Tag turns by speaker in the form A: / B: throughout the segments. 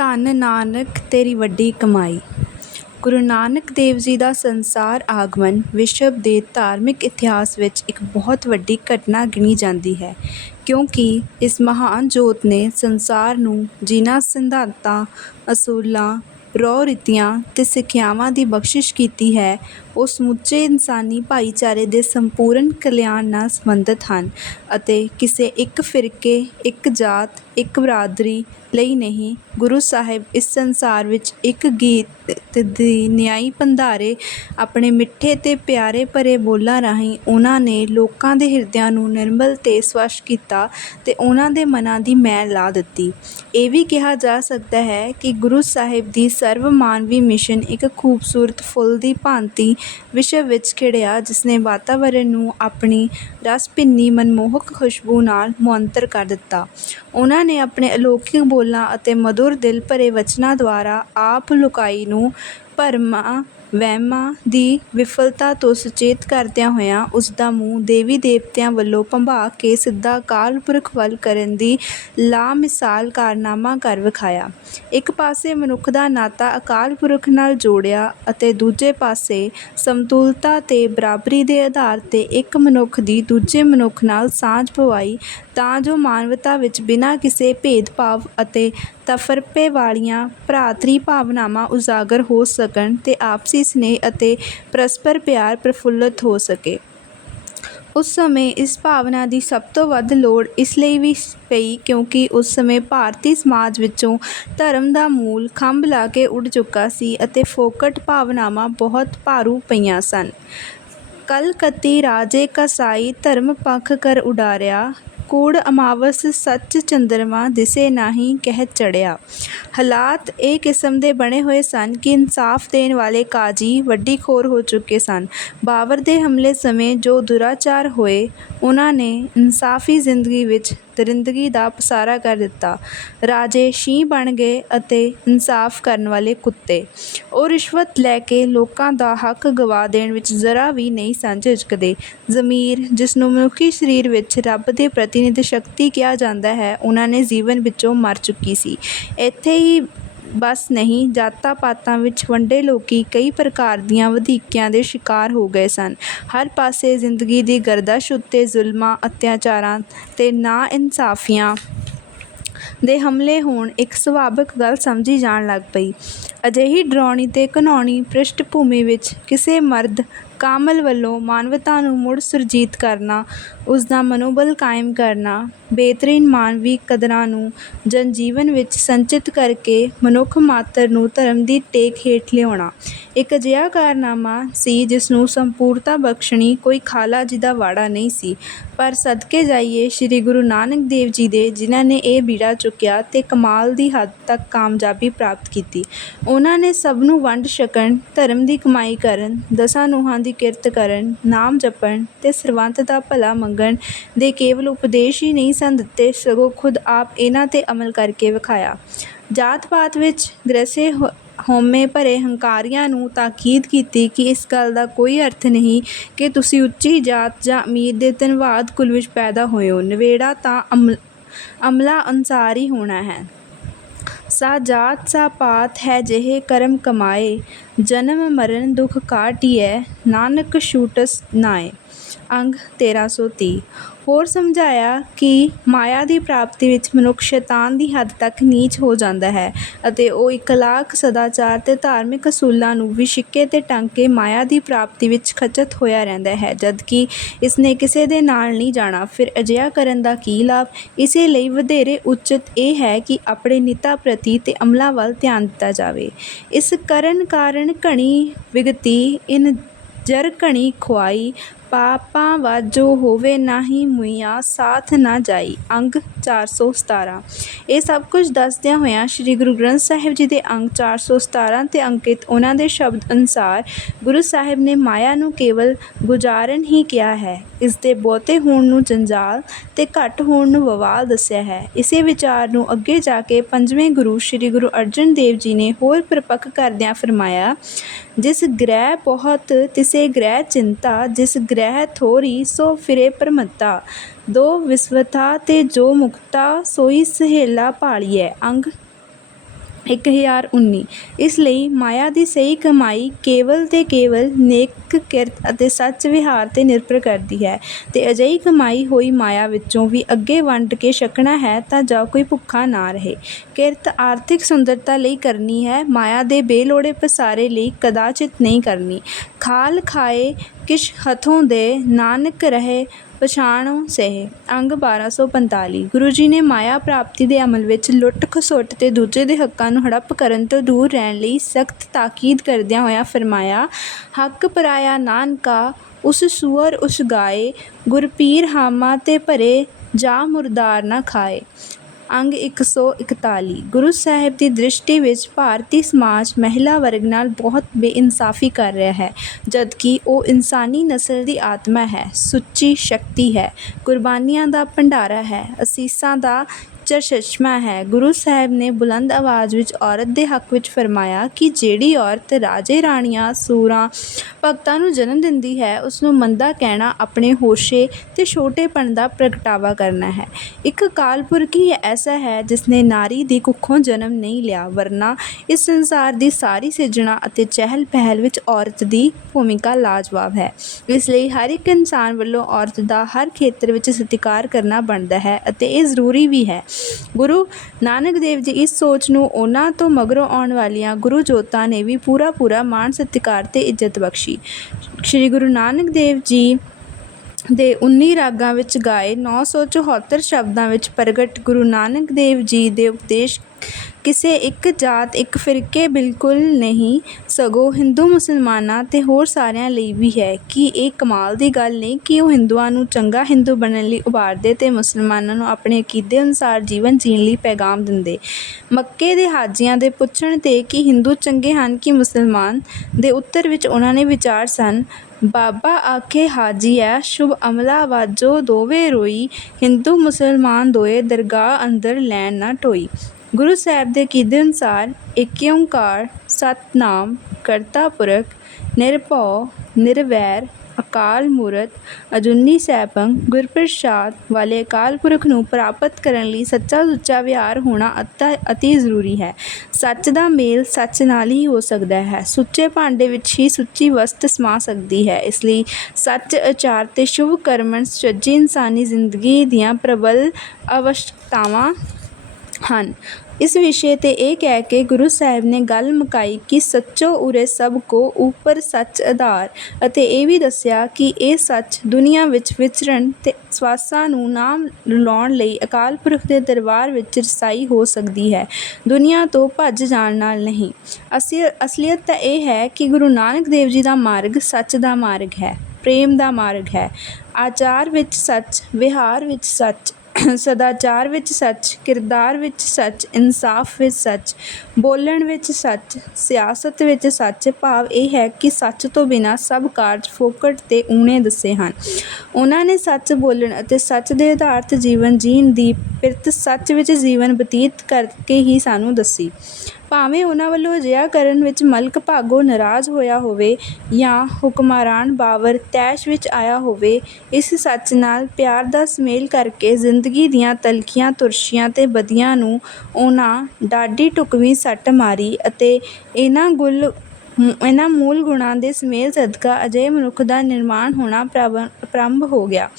A: ਧੰਨ ਨਾਨਕ, ਤੇਰੀ ਵੱਡੀ ਕਮਾਈ। ਗੁਰੂ ਨਾਨਕ ਦੇਵ ਜੀ ਦਾ ਸੰਸਾਰ ਆਗਮਨ ਵਿਸ਼ਵ ਦੇ ਧਾਰਮਿਕ ਇਤਿਹਾਸ ਵਿੱਚ ਇੱਕ ਬਹੁਤ ਵੱਡੀ ਘਟਨਾ ਗਿਣੀ ਜਾਂਦੀ ਹੈ, ਕਿਉਂਕਿ ਇਸ ਮਹਾਨ ਜੋਤ ਨੇ ਸੰਸਾਰ ਨੂੰ ਜਿਨ੍ਹਾਂ ਸਿਧਾਂਤਾਂ, ਅਸੂਲਾਂ ਰਹੁ ਰੀਤੀਆਂ ਤੇ ਸਿੱਖਿਆਵਾਂ ਦੀ ਬਖਸ਼ਿਸ਼ ਕੀਤੀ ਹੈ ਉਹ ਸਮੁੱਚੇ ਇਨਸਾਨੀ ਭਾਈਚਾਰੇ ਦੇ ਸੰਪੂਰਨ ਕਲਿਆਣ ਨਾਲ ਸੰਬੰਧਿਤ ਹਨ ਅਤੇ ਕਿਸੇ ਇੱਕ ਫਿਰਕੇ, ਇੱਕ ਜਾਤ, ਇੱਕ ਬਰਾਦਰੀ ਲਈ ਨਹੀਂ, ਗੁਰੂ ਸਾਹਿਬ ਇਸ ਸੰਸਾਰ ਵਿੱਚ ਇੱਕ ਗੀਤ ਦੀ ਨਿਆਈ ਭੰਡਾਰੇ, ਆਪਣੇ ਮਿੱਠੇ ਤੇ ਪਿਆਰੇ ਭਰੇ ਬੋਲਾਂ ਰਾਹੀਂ ਉਹਨਾਂ ਨੇ ਲੋਕਾਂ ਦੇ ਹਿਰਦਿਆਂ ਨੂੰ ਨਿਰਮਲ ਤੇ ਸਵੱਛ ਕੀਤਾ ਤੇ ਉਹਨਾਂ ਦੇ ਮਨਾਂ ਦੀ ਮੈਲ ਲਾ ਦਿੱਤੀ। ਇਹ ਵੀ ਕਿਹਾ ਜਾ ਸਕਦਾ ਹੈ ਕਿ ਗੁਰੂ ਸਾਹਿਬ ਦੀ ਸਰਵ ਮਾਨਵੀ ਮਿਸ਼ਨ ਇੱਕ ਖੂਬਸੂਰਤ ਫੁੱਲ ਦੀ ਭਾਂਤੀ ਵਿਸ਼ਵ ਵਿੱਚ ਖਿੜਿਆ, ਜਿਸਨੇ ਵਾਤਾਵਰਣ ਨੂੰ ਆਪਣੀ ਰਸ ਭਿੰਨੀ ਮਨਮੋਹਕ ਖੁਸ਼ਬੂ ਨਾਲ ਮੁਅੱਤਰ ਕਰ ਦਿੱਤਾ। ਉਹਨਾਂ ਨੇ ਆਪਣੇ ਅਲੌਕਿਕ ਬੋਲਾਂ ਅਤੇ ਮਧੁਰ ਦਿਲ ਭਰੇ ਵਚਨਾਂ ਦੁਆਰਾ ਆਪ ਲੁਕਾਈ ਨੂੰ ਭਰਮਾਂ ਵਹਿਮਾਂ ਦੀ ਵਿਫਲਤਾ ਤੋਂ ਸੁਚੇਤ ਕਰਦਿਆਂ ਹੋਇਆਂ ਉਸਦਾ ਮੂੰਹ ਦੇਵੀ ਦੇਵਤਿਆਂ ਵੱਲੋਂ ਭੰਬਾ ਕੇ ਸਿੱਧਾ ਅਕਾਲ ਪੁਰਖ ਵੱਲ ਕਰਨ ਦੀ ਲਾਮਿਸਾਲ ਕਾਰਨਾਮਾ ਕਰ ਵਿਖਾਇਆ। ਇੱਕ ਪਾਸੇ ਮਨੁੱਖ ਦਾ ਨਾਤਾ ਅਕਾਲ ਪੁਰਖ ਨਾਲ ਜੋੜਿਆ ਅਤੇ ਦੂਜੇ ਪਾਸੇ ਸਮਤੁਲਤਾ ਤੇ ਬਰਾਬਰੀ ਦੇ ਆਧਾਰ ਤੇ ਇੱਕ ਮਨੁੱਖ ਦੀ ਦੂਜੇ ਮਨੁੱਖ ਨਾਲ ਸਾਂਝ ਪਵਾਈ ਤਾਂ ਜੋ ਮਾਨਵਤਾ ਵਿੱਚ ਬਿਨਾਂ ਕਿਸੇ ਭੇਦਭਾਵ ਅਤੇ ਤਫਰਕੇ ਵਾਲੀਆਂ ਭਰਾਤਰੀ ਭਾਵਨਾਵਾਂ ਉਜਾਗਰ ਹੋ ਸਕਣ ਤੇ ਆਪਸੀ ਸਨੇਹ ਅਤੇ ਪਰਸਪਰ ਪਿਆਰ ਪ੍ਰਫੁੱਲਤ ਹੋ ਸਕੇ। ਉਸ ਸਮੇਂ ਇਸ ਭਾਵਨਾ ਦੀ ਸਭ ਤੋਂ ਵੱਧ ਲੋੜ ਇਸ ਲਈ ਵੀ ਪਈ ਕਿਉਂਕਿ ਉਸ ਸਮੇਂ ਭਾਰਤੀ ਸਮਾਜ ਵਿੱਚੋਂ ਧਰਮ ਦਾ ਮੂਲ ਖੰਭ ਲਾ ਕੇ ਉੱਡ ਚੁੱਕਾ ਸੀ ਅਤੇ ਫੋਕਟ ਭਾਵਨਾਵਾਂ ਬਹੁਤ ਭਾਰੂ ਪਈਆਂ ਸਨ। ਕਲਕੱਤੀ ਰਾਜੇ ਕਸਾਈ ਧਰਮ ਪੱਖ ਕਰ ਉਡਾਰਿਆ ਕੂੜ ਅਮਾਵਸ ਸੱਚ ਚੰਦਰਮਾ ਦਿਸੇ ਨਾਹੀਂ ਕਹਿ ਚੜਿਆ। ਹਾਲਾਤ ਇਹ ਕਿਸਮ ਦੇ ਬਣੇ ਹੋਏ ਸਨ ਕਿ ਇਨਸਾਫ ਦੇਣ ਵਾਲੇ ਕਾਜੀ ਵੱਡੀ ਖੋਰ ਹੋ ਚੁੱਕੇ ਸਨ। ਬਾਬਰ ਦੇ ਹਮਲੇ ਸਮੇਂ ਜੋ ਦੁਰਾਚਾਰ ਹੋਏ ਉਹਨਾਂ ਨੇ ਇਨਸਾਫੀ ਜ਼ਿੰਦਗੀ ਵਿੱਚ ਦਰਿੰਦਗੀ ਦਾ ਪਸਾਰਾ ਕਰ ਦਿੱਤਾ। ਰਾਜੇ ਸ਼ੀਂਹ ਬਣ ਗਏ ਅਤੇ ਇਨਸਾਫ ਕਰਨ ਵਾਲੇ ਕੁੱਤੇ। ਉਹ ਰਿਸ਼ਵਤ ਲੈ ਕੇ ਲੋਕਾਂ ਦਾ ਹੱਕ ਗਵਾ ਦੇਣ ਵਿੱਚ ਜ਼ਰਾ ਵੀ ਨਹੀਂ ਸਨ ਝਿਜਕਦੇ। ਜ਼ਮੀਰ, ਜਿਸ ਨੂੰ ਮਨੁੱਖੀ ਸਰੀਰ ਵਿੱਚ ਰੱਬ ਦੇ ਪ੍ਰਤੀਨਿਧ ਸ਼ਕਤੀ ਕਿਹਾ ਜਾਂਦਾ ਹੈ, ਉਹਨਾਂ ਨੇ ਜੀਵਨ ਵਿੱਚੋਂ ਮਰ ਚੁੱਕੀ ਸੀ। ਇੱਥੇ ਹੀ ਬਸ ਨਹੀਂ ਜਾਤਾਂ ਪਾਤਾਂ ਵਿੱਚ ਵੰਡੇ ਲੋਕੀ ਕਈ ਪ੍ਰਕਾਰ ਦੀਆਂ ਵਧੀਕੀਆਂ ਦੇ ਸ਼ਿਕਾਰ ਹੋ ਗਏ ਸਨ। ਹਰ ਪਾਸੇ ਜ਼ਿੰਦਗੀ ਦੀ ਗਰਦਸ਼ ਉੱਤੇ ਜ਼ੁਲਮਾਂ, ਅਤਿਆਚਾਰਾਂ ਤੇ ਨਾ ਇਨਸਾਫੀਆਂ ਦੇ ਹਮਲੇ ਹੋਣ ਇੱਕ ਸੁਭਾਵਿਕ ਗੱਲ ਸਮਝੀ ਜਾਣ ਲੱਗ ਪਈ। ਅਜਿਹੀ ਡਰਾਉਣੀ ਤੇ ਘਿਨਾਉਣੀ ਪ੍ਰਿਸ਼ਠ ਭੂਮੀ ਵਿੱਚ ਕਿਸੇ ਮਰਦ ਕਾਮਲ ਵੱਲੋਂ ਮਾਨਵਤਾ ਨੂੰ ਮੁੜ ਸੁਰਜੀਤ ਕਰਨਾ ਉਸ ਦਾ ਮਨੋਬਲ ਕਾਇਮ ਕਰਨਾ, ਬਿਹਤਰੀਨ ਮਾਨਵੀ ਕਦਰਾਂ ਨੂੰ ਜਨਜੀਵਨ ਵਿੱਚ ਸੰਚਿਤ ਕਰਕੇ ਮਨੁੱਖ ਮਾਤਰ ਨੂੰ ਧਰਮ ਦੀ ਟੇਕ ਹੇਠ ਲਿਆਉਣਾ। ਇੱਕ ਅਜਿਹਾ ਕਾਰਨਾਮਾ ਸੀ ਜਿਸ ਨੂੰ ਸੰਪੂਰਤਾ ਬਖਸ਼ਣੀ ਕੋਈ ਖਾਲਾ ਜੀ ਦਾ ਵਾੜਾ ਨਹੀਂ ਸੀ। ਪਰ ਸਦਕੇ ਜਾਈਏ ਸ੍ਰੀ ਗੁਰੂ ਨਾਨਕ ਦੇਵ ਜੀ ਦੇ, ਜਿਨ੍ਹਾਂ ਨੇ ਇਹ ਬੀੜਾ ਚੁੱਕਿਆ ਤੇ ਕਮਾਲ ਦੀ ਹੱਦ ਤੱਕ ਕਾਮਯਾਬੀ ਪ੍ਰਾਪਤ ਕੀਤੀ। ਉਹਨਾਂ ਨੇ ਸਭ ਨੂੰ ਵੰਡ ਛਕਣ, ਧਰਮ ਦੀ ਕਮਾਈ ਕਰਨ, ਦਸਾਂ ਨੂੰਹਾਂ ਦੀ ਕਿਰਤ ਕਰਨ, ਨਾਮ ਜਪਣ ਤੇ ਸਰਬੱਤ ਦਾ ਭਲਾ ਮੰਗਣ ਦੇ ਕੇਵਲ ਉਪਦੇਸ਼ ਹੀ ਨਹੀਂ ਸਨ ਦਿੱਤੇ, ਸਗੋਂ ਖੁਦ ਆਪ ਇਹਨਾਂ ਤੇ ਅਮਲ ਕਰਕੇ ਵਿਖਾਇਆ। ਜਾਤ ਪਾਤ ਵਿੱਚ ਗ੍ਰਸੇ ਹਉਮੈ ਭਰੇ ਹੰਕਾਰੀਆਂ ਨੂੰ ਤਾਕੀਦ ਕੀਤੀ ਕਿ ਇਸ ਗੱਲ ਦਾ ਕੋਈ ਅਰਥ ਨਹੀਂ ਕਿ ਤੁਸੀਂ ਉੱਚੀ ਜਾਤ ਜਾਂ ਅਮੀਰ ਦੇ ਧਨਵਾਦ ਕੁਲ ਵਿੱਚ ਪੈਦਾ ਹੋਏ ਹੋ। ਨਵੇੜਾ ਤਾਂ ਅਮਲ, ਅਮਲਾ ਅਨੁਸਾਰ ਹੀ ਹੋਣਾ ਹੈ। ਸਾ ਜਾਤ ਸਾ ਪਾਤ ਹੈ ਜਿਹੇ ਕਰਮ ਕਮਾਏ, ਜਨਮ ਮਰਨ ਦੁਖ ਕਾਟਿਐ, ਨਾਨਕ ਛੂਟਸ ਨਾਏ। ਅੰਗ 1330 ਹੋਰ ਸਮਝਾਇਆ ਕਿ ਮਾਇਆ ਦੀ ਪ੍ਰਾਪਤੀ ਵਿੱਚ ਮਨੁੱਖ ਸ਼ੈਤਾਨ ਦੀ ਹੱਦ ਤੱਕ ਨੀਚ ਹੋ ਜਾਂਦਾ ਹੈ ਅਤੇ ਉਹ ਇਕਲਾਕ ਸਦਾਚਾਰ ਤੇ ਧਾਰਮਿਕ ਅਸੂਲਾਂ ਨੂੰ ਵੀ ਛਿੱਕੇ ਤੇ ਟੰਗ ਕੇ ਮਾਇਆ ਦੀ ਪ੍ਰਾਪਤੀ ਵਿੱਚ ਖਚਤ ਹੋਇਆ ਰਹਿੰਦਾ ਹੈ, ਜਦਕਿ ਇਸ ਨੇ ਕਿਸੇ ਦੇ ਨਾਲ ਨਹੀਂ ਜਾਣਾ। ਫਿਰ ਅਜਿਹਾ ਕਰਨ ਦਾ ਕੀ ਲਾਭ? ਇਸੇ ਲਈ ਵਧੇਰੇ ਉਚਿਤ ਇਹ ਹੈ ਕਿ ਆਪਣੇ ਨਿਤਾ ਪ੍ਰਤੀ ਤੇ ਅਮਲਾਂ ਵੱਲ ਧਿਆਨ ਦਿੱਤਾ ਜਾਵੇ। ਇਸ ਕਰਨ ਕਾਰਨ ਘਣੀ ਵਿਗਤੀ, ਇਨ ਜਰ ਘਣੀ ਖੁਆਈ ਪਾਪਾਂ ਵਾਜੋ ਹੋਵੇ ਨਾਹੀ ਮੁਈਆ, ਸਾਥ ਨਾ ਜਾਈ। ਅੰਗ 417 ਇਹ ਸਭ ਕੁਝ ਦੱਸਦਿਆਂ ਹੋਇਆਂ ਸ੍ਰੀ ਗੁਰੂ ਗ੍ਰੰਥ ਸਾਹਿਬ ਜੀ ਦੇ ਅੰਗ 417 ਤੇ ਅੰਕਿਤ ਉਹਨਾਂ ਦੇ ਸ਼ਬਦ ਅਨੁਸਾਰ ਗੁਰੂ ਸਾਹਿਬ ਨੇ ਮਾਇਆ ਨੂੰ ਕੇਵਲ ਗੁਜ਼ਾਰਨ ਹੀ ਕਿਹਾ ਹੈ। ਇਸ ਦੇ ਬਹੁਤੇ ਹੋਣ ਨੂੰ ਜੰਜਾਲ ਤੇ ਘੱਟ ਹੋਣ ਨੂੰ ਵਵਾਲ ਦੱਸਿਆ ਹੈ। ਇਸੇ ਵਿਚਾਰ ਨੂੰ ਅੱਗੇ ਜਾ ਕੇ ਪੰਜਵੇਂ ਗੁਰੂ ਸ੍ਰੀ ਗੁਰੂ ਅਰਜਨ ਦੇਵ ਜੀ ਨੇ ਹੋਰ ਪ੍ਰਪੱਕ ਕਰਦਿਆਂ ਫਰਮਾਇਆ, ਜਿਸ ਗ੍ਰਹਿ ਬਹੁਤ, ਤਿਸੇ ਗ੍ਰਹਿ ਚਿੰਤਾ, ਜਿਸ ਗ੍ਰਹਿ ਥੋਰੀ ਸੋ ਫਿਰੇ ਪਰਮਤਾ। ਦੋ ਵਿਸਵਥਾ ਤੇ ਜੋ ਮੁਕਤਾ, ਸੋਈ ਸਹੇਲਾ ਭਾਲੀਐ, ਅੰਗ 1019 ਇਸ ਲਈ ਮਾਇਆ ਦੀ ਸਹੀ ਕਮਾਈ ਕੇਵਲ ਤੇ ਕੇਵਲ ਨੇਕ ਕਿਰਤ ਅਤੇ ਸੱਚ ਵਿਹਾਰ 'ਤੇ ਨਿਰਭਰ ਕਰਦੀ ਹੈ ਅਤੇ ਅਜਿਹੀ ਕਮਾਈ ਹੋਈ ਮਾਇਆ ਵਿੱਚੋਂ ਵੀ ਅੱਗੇ ਵੰਡ ਕੇ ਛਕਣਾ ਹੈ ਤਾਂ ਜੋ ਕੋਈ ਭੁੱਖਾ ਨਾ ਰਹੇ। ਕਿਰਤ ਆਰਥਿਕ ਸੁੰਦਰਤਾ ਲਈ ਕਰਨੀ ਹੈ, ਮਾਇਆ ਦੇ ਬੇਲੋੜੇ ਪਸਾਰੇ ਲਈ ਕਦਾਚਿਤ ਨਹੀਂ ਕਰਨੀ। ਖਾਲ ਖਾਏ ਕਿਛ ਹੱਥੋਂ ਦੇ ਨਾਨਕ ਰਹੇ ਪਛਾਣੋ ਸਹਿ। ਅੰਗ 1245 ਗੁਰੂ ਜੀ ਨੇ ਮਾਇਆ ਪ੍ਰਾਪਤੀ ਦੇ ਅਮਲ ਵਿੱਚ ਲੁੱਟ ਖਸੁੱਟ ਤੇ ਦੂਜੇ ਦੇ ਹੱਕਾਂ ਨੂੰ ਹੜੱਪ ਕਰਨ ਤੋਂ ਦੂਰ ਰਹਿਣ ਲਈ ਸਖਤ ਤਾਕੀਦ ਕਰਦਿਆਂ ਹੋਇਆਂ ਫਰਮਾਇਆ, ਹੱਕ ਪਰਾਇਆ ਨਾਨਕਾ, ਉਸ ਸੂਰ ਉਸ ਗਾਏ, ਗੁਰਪੀਰ ਹਾਮਾ ਤੇ ਭਰੇ ਜਾ ਮੁਰਦਾਰ ਨਾ ਖਾਏ। ਅੰਗ 141 ਗੁਰੂ ਸਾਹਿਬ ਦੀ ਦ੍ਰਿਸ਼ਟੀ ਵਿੱਚ ਭਾਰਤੀ ਸਮਾਜ ਮਹਿਲਾ ਵਰਗ ਨਾਲ ਬਹੁਤ ਬੇਇਨਸਾਫੀ ਕਰ ਰਿਹਾ ਹੈ, ਜਦਕਿ ਉਹ ਇਨਸਾਨੀ ਨਸਲ ਦੀ ਆਤਮਾ ਹੈ, ਸੁੱਚੀ ਸ਼ਕਤੀ ਹੈ, ਕੁਰਬਾਨੀਆਂ ਦਾ ਭੰਡਾਰਾ ਹੈ, ਅਸੀਸਾਂ ਦਾ ਚਸ਼ਮਾ ਹੈ। ਗੁਰੂ ਸਾਹਿਬ ਨੇ ਬੁਲੰਦ ਆਵਾਜ਼ ਵਿੱਚ ਔਰਤ ਦੇ ਹੱਕ ਵਿੱਚ ਫਰਮਾਇਆ ਕਿ ਜਿਹੜੀ ਔਰਤ ਰਾਜੇ, ਰਾਣੀਆਂ, ਸੂਰਾਂ, ਭਗਤਾਂ ਨੂੰ ਜਨਮ ਦਿੰਦੀ ਹੈ ਉਸ ਨੂੰ ਮੰਦਾ ਕਹਿਣਾ, ਆਪਣੇ ਹੋਸ਼ੇ ਤੇ ਛੋਟੇਪਣ ਦਾ ਪ੍ਰਗਟਾਵਾ ਕਰਨਾ ਹੈ। ਇੱਕ ਕਾਲਪੁਰਖ ਹੀ ਐਸਾ ਹੈ ਜਿਸ ਨੇ ਨਾਰੀ ਦੀ ਕੁੱਖੋਂ ਜਨਮ ਨਹੀਂ ਲਿਆ, ਵਰਨਾ ਇਸ ਸੰਸਾਰ ਦੀ ਸਾਰੀ ਸਿਰਜਣਾ ਅਤੇ ਚਹਿਲ ਪਹਿਲ ਵਿੱਚ ਔਰਤ ਦੀ ਭੂਮਿਕਾ ਲਾਜਵਾਬ ਹੈ। ਇਸ ਲਈ ਹਰ ਇੱਕ ਇਨਸਾਨ ਵੱਲੋਂ ਔਰਤ ਦਾ ਹਰ ਖੇਤਰ ਵਿੱਚ ਸਤਿਕਾਰ ਕਰਨਾ ਬਣਦਾ ਹੈ ਅਤੇ ਇਹ ਜ਼ਰੂਰੀ ਵੀ ਹੈ। ਗੁਰੂ ਨਾਨਕ ਦੇਵ ਜੀ, ਇਸ ਸੋਚ ਨੂੰ ਉਹਨਾਂ ਤੋਂ ਮਗਰੋਂ ਆਉਣ ਵਾਲੀਆਂ ਗੁਰੂ ਜੋਤਾਂ ਨੇ ਵੀ ਪੂਰਾ ਪੂਰਾ ਮਾਣ, ਸਤਿਕਾਰ ਤੇ ਇੱਜ਼ਤ ਬਖਸ਼ੀ। ਸ੍ਰੀ ਗੁਰੂ ਨਾਨਕ ਦੇਵ ਜੀ ਦੇ 19 ਰਾਗਾਂ ਵਿੱਚ ਗਾਏ 974 ਸ਼ਬਦਾਂ ਵਿੱਚ ਪ੍ਰਗਟ ਗੁਰੂ ਨਾਨਕ ਦੇਵ ਜੀ ਦੇ ਉਪਦੇਸ਼ ਕਿਸੇ ਇੱਕ ਜਾਤ, ਇੱਕ ਫਿਰਕੇ ਬਿਲਕੁਲ ਨਹੀਂ, ਸਗੋਂ ਹਿੰਦੂ ਮੁਸਲਮਾਨਾਂ ਤੇ ਹੋਰ ਸਾਰਿਆਂ ਲਈ ਵੀ ਹੈ ਕਿ ਇਹ ਕਮਾਲ ਦੀ ਗੱਲ ਨਹੀਂ ਕਿ ਉਹ ਹਿੰਦੂਆਂ ਨੂੰ ਚੰਗਾ ਹਿੰਦੂ ਬਣਨ ਲਈ ਉਭਾਰਦੇ ਤੇ ਮੁਸਲਮਾਨਾਂ ਨੂੰ ਆਪਣੇ ਅਕੀਦੇ ਅਨੁਸਾਰ ਜੀਵਨ ਜੀਣ ਲਈ ਪੈਗਾਮ ਦਿੰਦੇ। ਮੱਕੇ ਦੇ ਹਾਜੀਆਂ ਦੇ ਪੁੱਛਣ ਤੇ ਕਿ ਹਿੰਦੂ ਚੰਗੇ ਹਨ ਕਿ ਮੁਸਲਮਾਨ ਦੇ ਉੱਤਰ ਵਿੱਚ ਉਹਨਾਂ ਨੇ ਵਿਚਾਰ ਸਨ, ਬਾਬਾ ਆਖੇ, ਹਾਜੀ ਐ, ਸ਼ੁਭ ਅਮਲਾ ਵਾਜੋ, ਦੋਵੇ ਰੋਈ, ਹਿੰਦੂ ਮੁਸਲਮਾਨ ਦੋਏ ਦਰਗਾਹ ਅੰਦਰ ਲੈਣ ਨਾ ਢੋਈ ਗੁਰੂ ਸਾਹਿਬ ਦੇ ਕੀਦੇ ਅਨੁਸਾਰ ਏਕ ਓੰਕਾਰ ਸਤਨਾਮ, ਕਰਤਾ ਪੁਰਖ, ਨਿਰਭਉ, ਨਿਰਵੈਰ, ਅਕਾਲ ਮੂਰਤ, ਅਜੂਨੀ ਸੈਭੰ, ਗੁਰਪ੍ਰਸਾਦ ਵਾਲੇ ਅਕਾਲ ਪੁਰਖ ਨੂੰ ਪ੍ਰਾਪਤ ਕਰਨ ਲਈ ਸੱਚਾ ਸੁੱਚਾ ਵਿਹਾਰ ਹੋਣਾ ਅਤਿ, ਅਤੀ ਜ਼ਰੂਰੀ ਹੈ। ਸੱਚ ਦਾ ਮੇਲ ਸੱਚ ਨਾਲ ਹੀ ਹੋ ਸਕਦਾ ਹੈ। ਸੁੱਚੇ ਭਾਂਡੇ ਵਿੱਚ ਹੀ ਸੁੱਚੀ ਵਸਤ ਸਮਾ ਸਕਦੀ ਹੈ। ਇਸ ਲਈ ਸੱਚ, ਅਚਾਰ ਤੇ ਸ਼ੁਭ ਕਰਮਣ ਸੁਚੱਜੀ ਇਨਸਾਨੀ ਜ਼ਿੰਦਗੀ ਦੀਆਂ ਪ੍ਰਬਲ ਅਵਸ਼ਕਤਾਵਾਂ ਹਨ। ਇਸ ਵਿਸ਼ੇ ਤੇ ਇਹ ਕਹਿ ਕੇ ਗੁਰੂ ਸਾਹਿਬ ਨੇ ਗੱਲ ਮੁਕਾਈ ਕਿ ਸੱਚੋ ਉਰੇ ਸਭ ਕੋ ਉਪਰ ਸੱਚ ਆਧਾਰ ਅਤੇ ਇਹ ਵੀ ਦੱਸਿਆ ਕਿ ਇਹ ਸੱਚ ਦੁਨੀਆ ਵਿੱਚ ਵਿਚਰਨ ਅਤੇ ਸਵਾਸਾਂ ਨੂੰ ਨਾਮ ਲਾਉਣ ਲਈ ਅਕਾਲ ਪੁਰਖ ਦੇ ਦਰਬਾਰ ਵਿੱਚ ਰਸਾਈ ਹੋ ਸਕਦੀ ਹੈ। ਦੁਨੀਆ ਤੋਂ ਭੱਜ ਜਾਣ ਨਾਲ ਨਹੀਂ। ਅਸਲੀ, ਅਸਲੀਅਤ ਤਾਂ ਇਹ ਹੈ ਕਿ ਗੁਰੂ ਨਾਨਕ ਦੇਵ ਜੀ ਦਾ ਮਾਰਗ ਸੱਚ ਦਾ ਮਾਰਗ ਹੈ, ਪ੍ਰੇਮ ਦਾ ਮਾਰਗ ਹੈ। ਆਚਾਰ ਵਿੱਚ ਸੱਚ, ਵਿਹਾਰ ਵਿੱਚ ਸੱਚ ਸਦਾਚਾਰ ਵਿੱਚ ਸੱਚ, ਕਿਰਦਾਰ ਵਿੱਚ ਸੱਚ, ਇਨਸਾਫ ਵਿੱਚ ਸੱਚ, ਬੋਲਣ ਵਿੱਚ ਸੱਚ, ਸਿਆਸਤ ਵਿੱਚ ਸੱਚ, ਭਾਵ ਇਹ ਹੈ ਕਿ ਸੱਚ ਤੋਂ ਬਿਨਾਂ ਸਭ ਕਾਰਜ ਫੋਕਟ ਤੇ ਊਣੇ ਦੱਸੇ ਹਨ। ਉਹਨਾਂ ਨੇ ਸੱਚ ਬੋਲਣ ਅਤੇ ਸੱਚ ਦੇ ਆਧਾਰ ਜੀਵਨ ਜੀਣ ਦੀ ਪਿਰਤ ਸੱਚ ਵਿੱਚ ਜੀਵਨ ਬਤੀਤ ਕਰਕੇ ਹੀ ਸਾਨੂੰ ਦੱਸੀ। ਭਾਵੇਂ ਉਹਨਾਂ ਵੱਲੋਂ ਅਜਿਹਾ ਕਰਨ ਵਿੱਚ ਮਲਕ ਭਾਗੋ ਨਾਰਾਜ਼ ਹੋਇਆ ਹੋਵੇ ਜਾਂ ਹੁਕਮਰਾਨ ਬਾਬਰ ਤੈਸ਼ ਵਿੱਚ ਆਇਆ ਹੋਵੇ, ਇਸ ਸੱਚ ਨਾਲ ਪਿਆਰ ਦਾ ਸੁਮੇਲ ਕਰਕੇ ਜ਼ਿੰਦਗੀ ਦੀਆਂ ਤਲਖੀਆਂ, ਤੁਰਸ਼ੀਆਂ ਤੇ ਬਦੀਆਂ ਨੂੰ ਉਹਨਾਂ ਡਾਢੀ ਢੁਕਵੀਂ ਸੱਟ ਮਾਰੀ ਅਤੇ ਇਹਨਾਂ ਗੁਲ, ਇਹਨਾਂ ਮੂਲ ਗੁਣਾਂ ਦੇ ਸੁਮੇਲ ਸਦਕਾ ਅਜਿਹੇ ਮਨੁੱਖ ਦਾ ਨਿਰਮਾਣ ਹੋਣਾ ਪ੍ਰਭ- ਪ੍ਰਾਰੰਭ ਹੋ ਗਿਆ।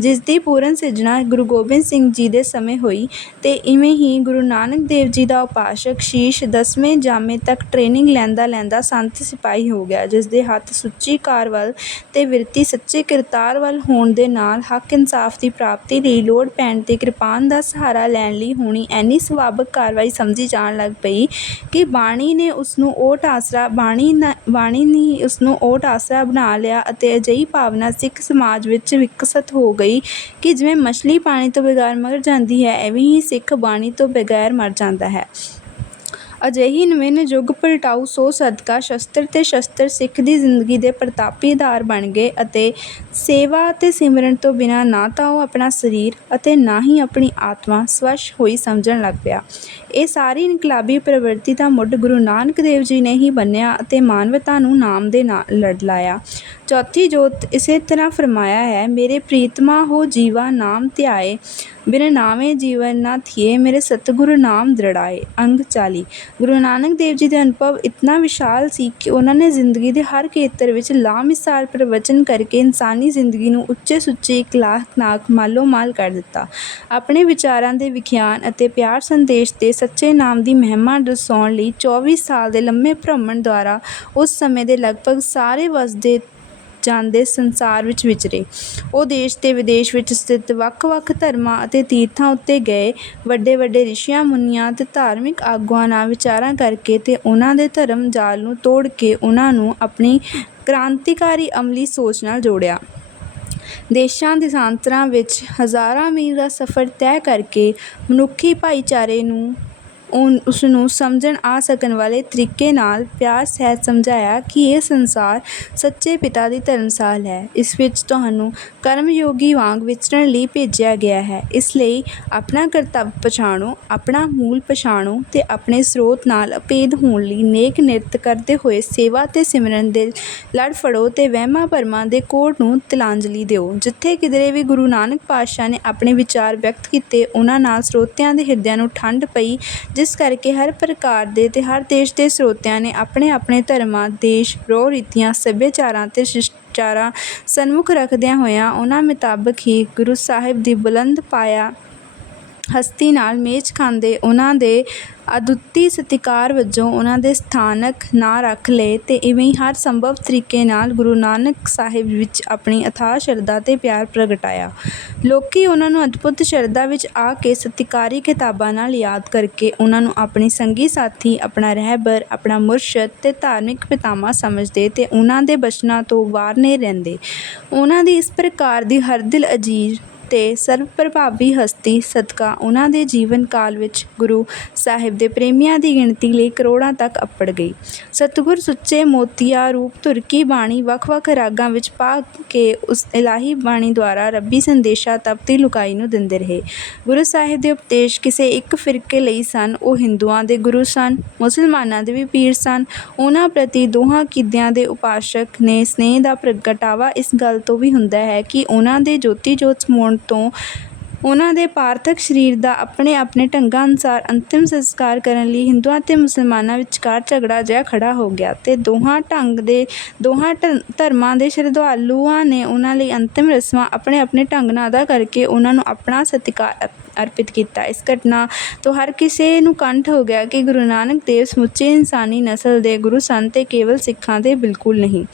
A: ਜਿਸ ਦੀ ਪੂਰਨ ਸਿਰਜਣਾ ਗੁਰੂ ਗੋਬਿੰਦ ਸਿੰਘ ਜੀ ਦੇ ਸਮੇਂ ਹੋਈ ਅਤੇ ਇਵੇਂ ਹੀ ਗੁਰੂ ਨਾਨਕ ਦੇਵ ਜੀ ਦਾ ਉਪਾਸ਼ਕ ਸ਼ੀਸ਼ ਦਸਵੇਂ ਜਾਮੇ ਤੱਕ ਟ੍ਰੇਨਿੰਗ ਲੈਂਦਾ ਲੈਂਦਾ ਸੰਤ ਸਿਪਾਹੀ ਹੋ ਗਿਆ ਜਿਸ ਦੇ ਹੱਥ ਸੁੱਚੀ ਕਾਰ ਵੱਲ ਅਤੇ ਵਿਰਤੀ ਸੱਚੇ ਕਿਰਤਾਰ ਵੱਲ ਹੋਣ ਦੇ ਨਾਲ ਹੱਕ ਇਨਸਾਫ ਦੀ ਪ੍ਰਾਪਤੀ ਲਈ ਲੋੜ ਪੈਣ ਤੇ ਕਿਰਪਾਨ ਦਾ ਸਹਾਰਾ ਲੈਣ ਲਈ ਹੋਣੀ ਐਨੀ ਸੁਭਾਵਕ ਕਾਰਵਾਈ ਸਮਝੀ ਜਾਣ ਲੱਗ ਪਈ ਕਿ ਬਾਣੀ ਨੇ ਉਸ ਨੂੰ ਓਟ ਆਸਰਾ, ਬਾਣੀ ਨਾ- ਬਾਣੀ ਨੇ ਉਸ ਨੂੰ ਓਟ ਆਸਰਾ ਬਣਾ ਲਿਆ ਅਤੇ ਅਜਿਹੀ ਭਾਵਨਾ ਸਿੱਖ ਸਮਾਜ ਵਿੱਚ ਵਿਕਸਤ ਹੋ ਗਈ। ਕਿ ਜਿਵੇਂ ਮਛਲੀ ਪਾਣੀ ਤੋਂ ਬਗੈਰ ਮਰ ਜਾਂਦੀ ਹੈ ਇਵੇਂ ਹੀ ਸਿੱਖ ਬਾਣੀ ਤੋਂ ਬਗੈਰ ਮਰ ਜਾਂਦਾ ਹੈ। ਅਜਿਹੀ ਨਵਿਨ ਯੁੱਗ ਪਲਟਾਊ ਸੋ ਸਦਕਾ ਸ਼ਸਤਰ ਤੇ ਸ਼ਸਤਰ ਸਿੱਖ ਦੀ ਜ਼ਿੰਦਗੀ ਦੇ ਪ੍ਰਤਾਪੀ ਆਧਾਰ ਬਣ ਗਏ ਅਤੇ ਸੇਵਾ ਅਤੇ ਸਿਮਰਨ ਤੋਂ ਬਿਨਾਂ ਨਾ ਤਾਂ ਉਹ ਆਪਣਾ ਸਰੀਰ ਅਤੇ ਨਾ ਹੀ ਆਪਣੀ ਆਤਮਾ ਸਵੱਛ ਹੋਈ ਸਮਝਣ ਲੱਗ ਪਿਆ। ਇਹ ਸਾਰੀ ਇਨਕਲਾਬੀ ਪ੍ਰਵਿਰਤੀ ਦਾ ਮੁੱਢ ਗੁਰੂ ਨਾਨਕ ਦੇਵ ਜੀ ਨੇ ਹੀ ਬੰਨਿਆ ਅਤੇ ਮਾਨਵਤਾ ਨੂੰ ਨਾਮ ਦੇ ਨਾਲ ਲੜ ਲਾਇਆ। ਚੌਥੀ ਜੋਤ ਇਸੇ ਤਰ੍ਹਾਂ ਫਰਮਾਇਆ ਹੈ, ਮੇਰੇ ਪ੍ਰੀਤਮਾ ਹੋ ਜੀਵਾ ਨਾਮ ਧਿਆਏ ਬਿਨ ਨਾਮੇ ਜੀਵਨ ਨਾ ਥੀਏ, ਮੇਰੇ ਸਤਿਗੁਰੂ ਨਾਮ ਦ੍ਰਿੜਾਏ। ਅੰਗ ਚਾਲੀ। ਗੁਰੂ ਨਾਨਕ ਦੇਵ ਜੀ ਦੇ ਅਨੁਭਵ ਇਤਨਾ ਵਿਸ਼ਾਲ ਸੀ ਕਿ ਉਹਨਾਂ ਨੇ ਜ਼ਿੰਦਗੀ ਦੇ ਹਰ ਖੇਤਰ ਵਿੱਚ ਲਾਮਿਸਾਲ ਪ੍ਰਵਚਨ ਕਰਕੇ ਇਨਸਾਨੀ ਜ਼ਿੰਦਗੀ ਨੂੰ ਉੱਚੇ ਸੁੱਚੇ ਇਕਲਾਕਨਾਕ ਮਾਲੋ ਮਾਲ ਕਰ ਦਿੱਤਾ। ਆਪਣੇ ਵਿਚਾਰਾਂ ਦੇ ਵਿਖਿਆਨ ਅਤੇ ਪਿਆਰ ਸੰਦੇਸ਼ ਦੇ ਸੱਚੇ ਨਾਮ ਦੀ ਮਹਿਮਾ ਦਰਸਾਉਣ ਲਈ 24 ਸਾਲ ਦੇ ਲੰਮੇ ਭ੍ਰਮਣ ਦੁਆਰਾ ਉਸ ਸਮੇਂ ਦੇ ਲਗਭਗ ਸਾਰੇ ਵਸਦੇ ਜਾਂਦੇ ਸੰਸਾਰ ਵਿੱਚ ਵਿਚਰੇ। ਉਹ ਦੇਸ਼ ਤੇ ਵਿਦੇਸ਼ ਵਿੱਚ ਸਥਿਤ ਵੱਖ-ਵੱਖ ਧਰਮਾਂ ਅਤੇ ਤੀਰਥਾਂ ਉੱਤੇ ਗਏ। ਵੱਡੇ ਵੱਡੇ ਰਿਸ਼ੀਆਂ, ਮੁਨੀਆਂ ਅਤੇ ਧਾਰਮਿਕ ਆਗੂਆਂ ਨਾਲ ਵਿਚਾਰਾਂ ਕਰਕੇ ਤੇ ਉਹਨਾਂ ਦੇ ਧਰਮ ਜਾਲ ਨੂੰ ਤੋੜ ਕੇ ਉਹਨਾਂ ਨੂੰ ਆਪਣੀ ਕ੍ਰਾਂਤੀਕਾਰੀ ਅਮਲੀ ਸੋਚ ਨਾਲ ਜੋੜਿਆ। ਦੇਸ਼ਾਂ ਦੇਸ਼ਾਂਤਰਾਂ ਵਿੱਚ ਹਜ਼ਾਰਾਂ ਮੀਲ ਦਾ ਸਫ਼ਰ ਤੈਅ ਕਰਕੇ ਮਨੁੱਖੀ ਭਾਈਚਾਰੇ ਨੂੰ ਉਨ ਉਸ ਨੂੰ ਸਮਝਣ ਆ ਸਕਣ ਵਾਲੇ ਤਰੀਕੇ ਨਾਲ ਪਿਆਰ ਸਹਿਤ ਸਮਝਾਇਆ ਕਿ ਇਹ ਸੰਸਾਰ ਸੱਚੇ ਪਿਤਾ ਦੀ ਧਰਮਸਾਲ ਹੈ। ਇਸ ਵਿੱਚ ਤੁਹਾਨੂੰ ਕਰਮਯੋਗੀ ਵਾਂਗ ਵਿਚਰਨ ਲਈ ਭੇਜਿਆ ਗਿਆ ਹੈ। ਇਸ ਲਈ ਆਪਣਾ ਕਰਤੱਵ ਪਛਾਣੋ, ਆਪਣਾ ਮੂਲ ਪਛਾਣੋ ਤੇ ਆਪਣੇ ਸਰੋਤ ਨਾਲ ਅਭੇਦ ਹੋਣ ਲਈ ਨੇਕ ਨਿਰਤ ਕਰਦੇ ਹੋਏ ਸੇਵਾ ਤੇ ਸਿਮਰਨ ਦੇ ਲੜ ਫੜੋ ਤੇ ਵਹਿਮਾਂ ਭਰਮਾਂ ਦੇ ਕੋੜ ਨੂੰ ਤਿਲਾਂਜਲੀ ਦਿਓ। ਜਿੱਥੇ ਕਿਧਰੇ ਵੀ ਗੁਰੂ ਨਾਨਕ ਪਾਤਸ਼ਾਹ ਨੇ ਆਪਣੇ ਵਿਚਾਰ ਵਿਅਕਤ ਕੀਤੇ, ਉਹਨਾਂ ਨਾਲ ਸਰੋਤਿਆਂ ਦੇ ਹਿਰਦਿਆਂ ਨੂੰ ਠੰਡ ਪਈ ਜਿਸ ਕਰਕੇ ਹਰ ਪ੍ਰਕਾਰ ਦੇ ਅਤੇ ਹਰ ਦੇਸ਼ ਦੇ ਸਰੋਤਿਆਂ ਨੇ ਆਪਣੇ ਆਪਣੇ ਧਰਮਾਂ, ਦੇਸ਼, ਰੋਹ ਰੀਤੀਆਂ, ਸੱਭਿਆਚਾਰਾਂ ਅਤੇ ਸ਼ਿਸ਼ਟਾਚਾਰਾਂ ਸਨਮੁਖ ਰੱਖਦਿਆਂ ਹੋਇਆਂ ਉਹਨਾਂ ਮੁਤਾਬਕ ਹੀ ਗੁਰੂ ਸਾਹਿਬ ਦੀ ਬੁਲੰਦ ਪਾਇਆ ਹਸਤੀ ਨਾਲ ਮੇਜ਼ ਖਾਂਦੇ ਉਹਨਾਂ ਦੇ ਅਦੁੱਤੀ ਸਤਿਕਾਰ ਵਜੋਂ ਉਹਨਾਂ ਦੇ ਸਥਾਨਕ ਨਾਂ ਰੱਖ ਲਏ ਤੇ ਇਵੇਂ ਹੀ ਹਰ ਸੰਭਵ ਤਰੀਕੇ ਨਾਲ ਗੁਰੂ ਨਾਨਕ ਸਾਹਿਬ ਵਿੱਚ ਆਪਣੀ ਅਥਾਹ ਸ਼ਰਧਾ ਤੇ ਪਿਆਰ ਪ੍ਰਗਟਾਇਆ। ਲੋਕੀ ਉਹਨਾਂ ਨੂੰ ਅਦਭੁਤ ਸ਼ਰਧਾ ਵਿੱਚ ਆ ਕੇ ਸਤਿਕਾਰੀ ਕਿਤਾਬਾਂ ਨਾਲ ਯਾਦ ਕਰਕੇ ਉਹਨਾਂ ਨੂੰ ਆਪਣੀ ਸੰਗੀ ਸਾਥੀ, ਆਪਣਾ ਰਹਿਬਰ, ਆਪਣਾ ਮੁਰਸ਼ਦ ਤੇ ਧਾਰਮਿਕ ਪਿਤਾਮਾ ਸਮਝਦੇ ਤੇ ਉਹਨਾਂ ਦੇ ਬਚਨਾਂ ਤੋਂ ਵਾਰ ਨਹੀਂ ਰਹਿੰਦੇ। ਉਹਨਾਂ ਦੀ ਇਸ ਪ੍ਰਕਾਰ ਦੀ ਹਰਦਿਲ ਅਜੀਜ਼ ਅਤੇ ਸਰਵ ਪ੍ਰਭਾਵੀ ਹਸਤੀ ਸਦਕਾ ਉਹਨਾਂ ਦੇ ਜੀਵਨ ਕਾਲ ਵਿੱਚ ਗੁਰੂ ਸਾਹਿਬ ਦੇ ਪ੍ਰੇਮੀਆਂ ਦੀ ਗਿਣਤੀ ਲਈ ਕਰੋੜਾਂ ਤੱਕ ਅੱਪੜ ਗਈ। ਸਤਿਗੁਰ ਸੁੱਚੇ ਮੋਤੀਆ ਰੂਪ ਧੁਰਕੀ ਬਾਣੀ ਵੱਖ-ਵੱਖ ਰਾਗਾਂ ਵਿੱਚ ਪਾ ਕੇ ਉਸ ਇਲਾਹੀ ਬਾਣੀ ਦੁਆਰਾ ਰੱਬੀ ਸੰਦੇਸ਼ਾ ਤਪਤੀ ਲੁਕਾਈ ਨੂੰ ਦਿੰਦੇ ਰਹੇ। ਗੁਰੂ ਸਾਹਿਬ ਦੇ ਉਪਦੇਸ਼ ਕਿਸੇ ਇੱਕ ਫਿਰਕੇ ਲਈ ਸਨ, ਉਹ ਹਿੰਦੂਆਂ ਦੇ ਗੁਰੂ ਸਨ, ਮੁਸਲਮਾਨਾਂ ਦੇ ਵੀ ਪੀਰ ਸਨ। ਉਹਨਾਂ ਪ੍ਰਤੀ ਦੋਹਾਂ ਕਿੱਦਿਆਂ ਦੇ ਉਪਾਸ਼ਕ ਨੇ ਸਨੇਹ ਦਾ ਪ੍ਰਗਟਾਵਾ ਇਸ ਗੱਲ ਤੋਂ ਵੀ ਹੁੰਦਾ ਹੈ ਕਿ ਉਹਨਾਂ ਦੇ ਜੋਤੀ ਜੋਤ ਸਮਾਉਣ ਤੋਂ ਉਹਨਾਂ ਦੇ ਪਾਰਥਕ ਸਰੀਰ ਦਾ ਆਪਣੇ ਆਪਣੇ ਢੰਗਾਂ ਅਨੁਸਾਰ ਅੰਤਿਮ ਸੰਸਕਾਰ ਕਰਨ ਲਈ ਹਿੰਦੂਆਂ ਤੇ ਮੁਸਲਮਾਨਾਂ ਵਿਚਕਾਰ ਝਗੜਾ ਜਿਹਾ ਖੜਾ ਹੋ ਗਿਆ ਅਤੇ ਦੋਹਾਂ ਢੰਗ ਦੇ, ਦੋਹਾਂ ਧ- ਧਰਮਾਂ ਦੇ ਸ਼ਰਧਾਲੂਆਂ ਨੇ ਉਹਨਾਂ ਲਈ ਅੰਤਿਮ ਰਸਮਾਂ ਆਪਣੇ ਆਪਣੇ ਢੰਗ ਨਾਲ ਅਦਾ ਕਰਕੇ ਉਹਨਾਂ ਨੂੰ ਆਪਣਾ ਸਤਿਕਾਰ ਅਰਪਿਤ ਕੀਤਾ। ਇਸ ਘਟਨਾ ਤੋਂ ਹਰ ਕਿਸੇ ਨੂੰ ਕੰਠ ਹੋ ਗਿਆ ਕਿ ਗੁਰੂ ਨਾਨਕ ਦੇਵ ਸਮੁੱਚੇ ਇਨਸਾਨੀ ਨਸਲ ਦੇ ਗੁਰੂ ਸਨ ਤੇ ਕੇਵਲ ਸਿੱਖਾਂ ਦੇ ਬਿਲਕੁਲ ਨਹੀਂ।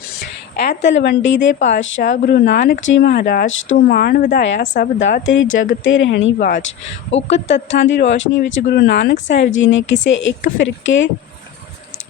A: ਐ ਤਲਵੰਡੀ ਦੇ ਪਾਤਸ਼ਾਹ ਗੁਰੂ ਨਾਨਕ ਜੀ ਮਹਾਰਾਜ ਤੂੰ ਮਾਣ ਵਧਾਇਆ ਸਭ ਦਾ, ਤੇਰੀ ਜਗ ਤੇ ਰਹਿਣੀ ਬਾਜ ਉਕਤ ਤੱਥਾਂ ਦੀ ਰੋਸ਼ਨੀ ਵਿੱਚ ਗੁਰੂ ਨਾਨਕ ਸਾਹਿਬ ਜੀ ਨੇ ਕਿਸੇ ਇੱਕ ਫਿਰਕੇ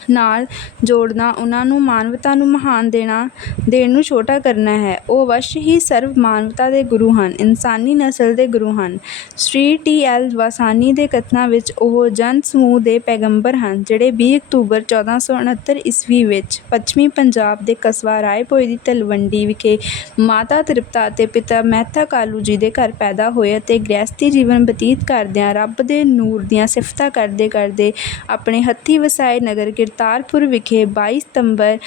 A: ਨਾਲ ਜੋੜਨਾ, ਉਹਨਾਂ ਨੂੰ ਮਾਨਵਤਾ ਨੂੰ ਮਹਾਨ ਦੇਣਾ, ਦੇਣ ਨੂੰ ਛੋਟਾ ਕਰਨਾ ਹੈ। ਉਹ ਅਵਸ਼ ਹੀ ਸਰਵ ਮਾਨਵਤਾ ਦੇ ਗੁਰੂ ਹਨ, ਇਨਸਾਨੀ ਨਸਲ ਦੇ ਗੁਰੂ ਹਨ। ਸ਼੍ਰੀ ਟੀ ਐਲ ਵਾਸਾਨੀ ਦੇ ਕਥਨਾਂ ਵਿੱਚ ਉਹ ਜਨ ਸਮੂਹ ਦੇ ਪੈਗੰਬਰ ਹਨ, ਜਿਹੜੇ ਵੀਹ ਅਕਤੂਬਰ 1469 ਈਸਵੀ ਵਿੱਚ ਪੱਛਮੀ ਪੰਜਾਬ ਦੇ ਕਸਬਾ ਰਾਏਪੁਰ ਦੀ ਤਲਵੰਡੀ ਵਿਖੇ ਮਾਤਾ ਤ੍ਰਿਪਤਾ ਅਤੇ ਪਿਤਾ ਮਹਿਤਾ ਕਾਲੂ ਜੀ ਦੇ ਘਰ ਪੈਦਾ ਹੋਏ ਅਤੇ ਗ੍ਰਹਿਸਥੀ ਜੀਵਨ ਬਤੀਤ ਕਰਦਿਆਂ ਰੱਬ ਦੇ ਨੂਰ ਦੀਆਂ ਸਿਫਤਾਂ ਕਰਦੇ ਕਰਦੇ ਆਪਣੇ ਹੱਥੀਂ ਵਸਾਏ ਨਗਰ ਕਰਤਾਰਪੁਰ ਵਿਖੇ 22 ਸਤੰਬਰ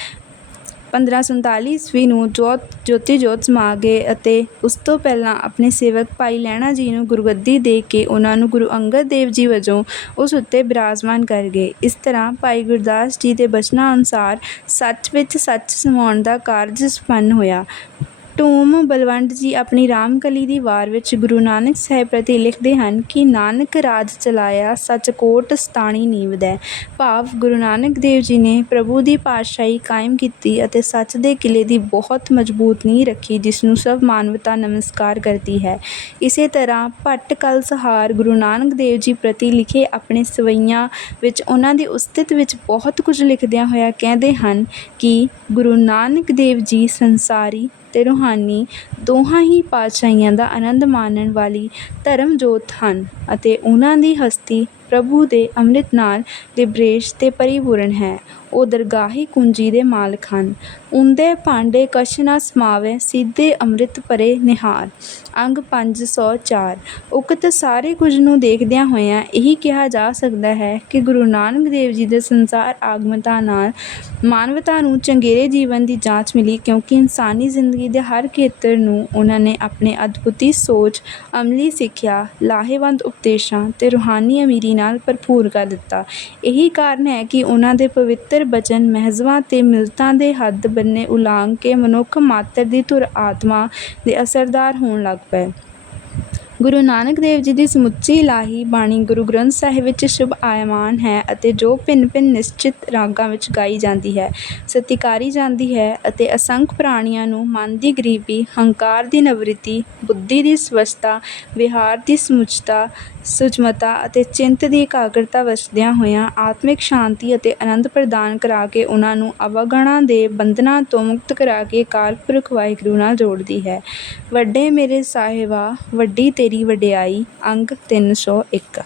A: 1547 ਈਸਵੀ ਨੂੰ ਜੋਤ ਜੋਤੀ ਜੋਤ ਸਮਾ ਗਏ ਅਤੇ ਉਸ ਤੋਂ ਪਹਿਲਾਂ ਆਪਣੇ ਸੇਵਕ ਭਾਈ ਲਹਿਣਾ ਜੀ ਨੂੰ ਗੁਰਗੱਦੀ ਦੇ ਕੇ ਉਹਨਾਂ ਨੂੰ ਗੁਰੂ ਅੰਗਦ ਦੇਵ ਜੀ ਵਜੋਂ ਉਸ ਉੱਤੇ ਬਿਰਾਜਮਾਨ ਕਰ ਗਏ। ਇਸ ਤਰ੍ਹਾਂ ਭਾਈ ਗੁਰਦਾਸ ਜੀ ਦੇ ਬਚਨਾਂ ਅਨੁਸਾਰ ਸੱਚ ਵਿੱਚ ਸੱਚ ਸਮਾਉਣ ਦਾ ਕਾਰਜ ਸੰਪੰਨ ਹੋਇਆ। ਟੂਮ ਬਲਵੰਡ ਜੀ ਆਪਣੀ ਰਾਮਕਲੀ ਦੀ ਵਾਰ ਵਿੱਚ ਗੁਰੂ ਨਾਨਕ ਸਾਹਿਬ ਪ੍ਰਤੀ ਲਿਖਦੇ ਹਨ ਕਿ ਨਾਨਕ ਰਾਜ ਚਲਾਇਆ ਸੱਚ ਕੋਟ ਸਤਾਣੀ ਨੀਵਦੈ ਭਾਵ ਗੁਰੂ ਨਾਨਕ ਦੇਵ ਜੀ ਨੇ ਪ੍ਰਭੂ ਦੀ ਪਾਤਸ਼ਾਹੀ ਕਾਇਮ ਕੀਤੀ ਅਤੇ ਸੱਚ ਦੇ ਕਿਲੇ ਦੀ ਬਹੁਤ ਮਜ਼ਬੂਤ ਨੀਂਹ ਰੱਖੀ, ਜਿਸ ਨੂੰ ਸਭ ਮਾਨਵਤਾ ਨਮਸਕਾਰ ਕਰਦੀ ਹੈ। ਇਸੇ ਤਰ੍ਹਾਂ ਭੱਟ ਕਲ ਸਹਾਰ ਗੁਰੂ ਨਾਨਕ ਦੇਵ ਜੀ ਪ੍ਰਤੀ ਲਿਖੇ ਆਪਣੇ ਸਵਈਆਂ ਵਿੱਚ ਉਹਨਾਂ ਦੀ ਉਸਤਿਤ ਵਿੱਚ ਬਹੁਤ ਕੁਝ ਲਿਖਦਿਆਂ ਹੋਇਆ ਕਹਿੰਦੇ ਹਨ ਕਿ ਗੁਰੂ ਨਾਨਕ ਦੇਵ ਜੀ ਸੰਸਾਰੀ ਅਤੇ ਰੂਹਾਨੀ ਦੋਹਾਂ ਹੀ ਪਾਤਸ਼ਾਹੀਆਂ ਦਾ ਆਨੰਦ ਮਾਣਨ ਵਾਲੀ ਧਰਮ ਜੋਤ ਹਨ ਅਤੇ ਉਹਨਾਂ ਦੀ ਹਸਤੀ ਪ੍ਰਭੂ ਦੇ ਅੰਮ੍ਰਿਤ ਨਾਲ ਲਿਬਰੇਸ਼ ਅਤੇ ਪਰਿਪੂਰਨ ਹੈ। ਉਹ ਦਰਗਾਹੀ ਕੁੰਜੀ ਦੇ ਮਾਲਕ ਹਨ। ਉਂਦੇ ਭਾਂਡੇ ਕਛ ਨਾ ਸਮਾਵੈ, ਸੀਧੇ ਅੰਮ੍ਰਿਤ ਭਰੇ ਨਿਹਾਲ। ਅੰਗ ਪੰਜ ਸੌ ਚਾਰ। ਉਕਤ ਸਾਰੇ ਕੁਝ ਨੂੰ ਦੇਖਦਿਆਂ ਹੋਇਆਂ ਇਹੀ ਕਿਹਾ ਜਾ ਸਕਦਾ ਹੈ ਕਿ ਗੁਰੂ ਨਾਨਕ ਦੇਵ ਜੀ ਦੇ ਸੰਸਾਰ ਆਗਮਤਾ ਨਾਲ ਮਾਨਵਤਾ ਨੂੰ ਚੰਗੇਰੇ ਜੀਵਨ ਦੀ ਜਾਂਚ ਮਿਲੀ ਕਿਉਂਕਿ ਇਨਸਾਨੀ ਜ਼ਿੰਦਗੀ ਦੇ ਹਰ ਖੇਤਰ ਨੂੰ ਉਹਨਾਂ ਨੇ ਆਪਣੇ ਅਦਭੁਤੀ ਸੋਚ, ਅਮਲੀ ਸਿੱਖਿਆ, ਲਾਹੇਵੰਦ ਉਪਦੇਸ਼ਾਂ ਤੇ ਰੂਹਾਨੀ ਅਮੀਰੀ ਨਾਲ ਭਰਪੂਰ ਕਰ ਦਿੱਤਾ। ਇਹੀ ਕਾਰਨ ਹੈ ਕਿ ਉਹਨਾਂ ਦੇ ਪਵਿੱਤਰ ਬਚਨ ਮਹਿਜ਼ਵਾਂ ਤੇ ਮਿਲਤਾਂ ਦੇ ਹੱਦ ਬੰਨੇ ਉਲਾਂਘ ਕੇ ਮਨੁੱਖ ਮਾਤਰ ਦੀ ਧੁਰ ਆਤਮਾ ਦੇ ਅਸਰਦਾਰ ਹੋਣ ਲੱਗ ਪਏ। ਗੁਰੂ ਨਾਨਕ ਦੇਵ ਜੀ ਦੀ ਸਮੁੱਚੀ ਇਲਾਹੀ ਬਾਣੀ ਗੁਰੂ ਗ੍ਰੰਥ ਸਾਹਿਬ ਵਿੱਚ ਸ਼ੁਭ ਆਯਮਾਨ ਹੈ ਅਤੇ ਜੋ ਭਿੰਨ ਭਿੰਨ ਨਿਸ਼ਚਿਤ ਰਾਗਾਂ ਵਿੱਚ ਗਾਈ ਜਾਂਦੀ ਹੈ, ਸਤਿਕਾਰੀ ਜਾਂਦੀ ਹੈ ਅਤੇ ਅਸੰਖ ਪ੍ਰਾਣੀਆਂ ਨੂੰ ਮਨ ਦੀ ਗਰੀਬੀ, ਹੰਕਾਰ ਦੀ ਨਿਵ੍ਰਿਤੀ, ਬੁੱਧੀ ਦੀ ਸਵੱਛਤਾ, ਵਿਹਾਰ ਦੀ ਸਮੁੱਚਤਾ ਸੁਚਮਤਾ ਅਤੇ ਚਿੰਤ ਦੀ ਇਕਾਗਰਤਾ ਵਸਦਿਆਂ ਹੋਇਆਂ ਆਤਮਿਕ ਸ਼ਾਂਤੀ ਅਤੇ ਆਨੰਦ ਪ੍ਰਦਾਨ ਕਰਾ ਕੇ ਉਹਨਾਂ ਨੂੰ ਅਵਗੁਣਾਂ ਦੇ ਬੰਧਨਾਂ ਤੋਂ ਮੁਕਤ ਕਰਾ ਕੇ ਅਕਾਲ ਪੁਰਖ ਵਾਹਿਗੁਰੂ ਨਾਲ ਜੋੜਦੀ ਹੈ। ਵੱਡੇ ਮੇਰੇ ਸਾਹਿਬਾ, ਵੱਡੀ ਤੇਰੀ ਵਡਿਆਈ, ਅੰਗ ਤਿੰਨ ਸੌ ਇੱਕ।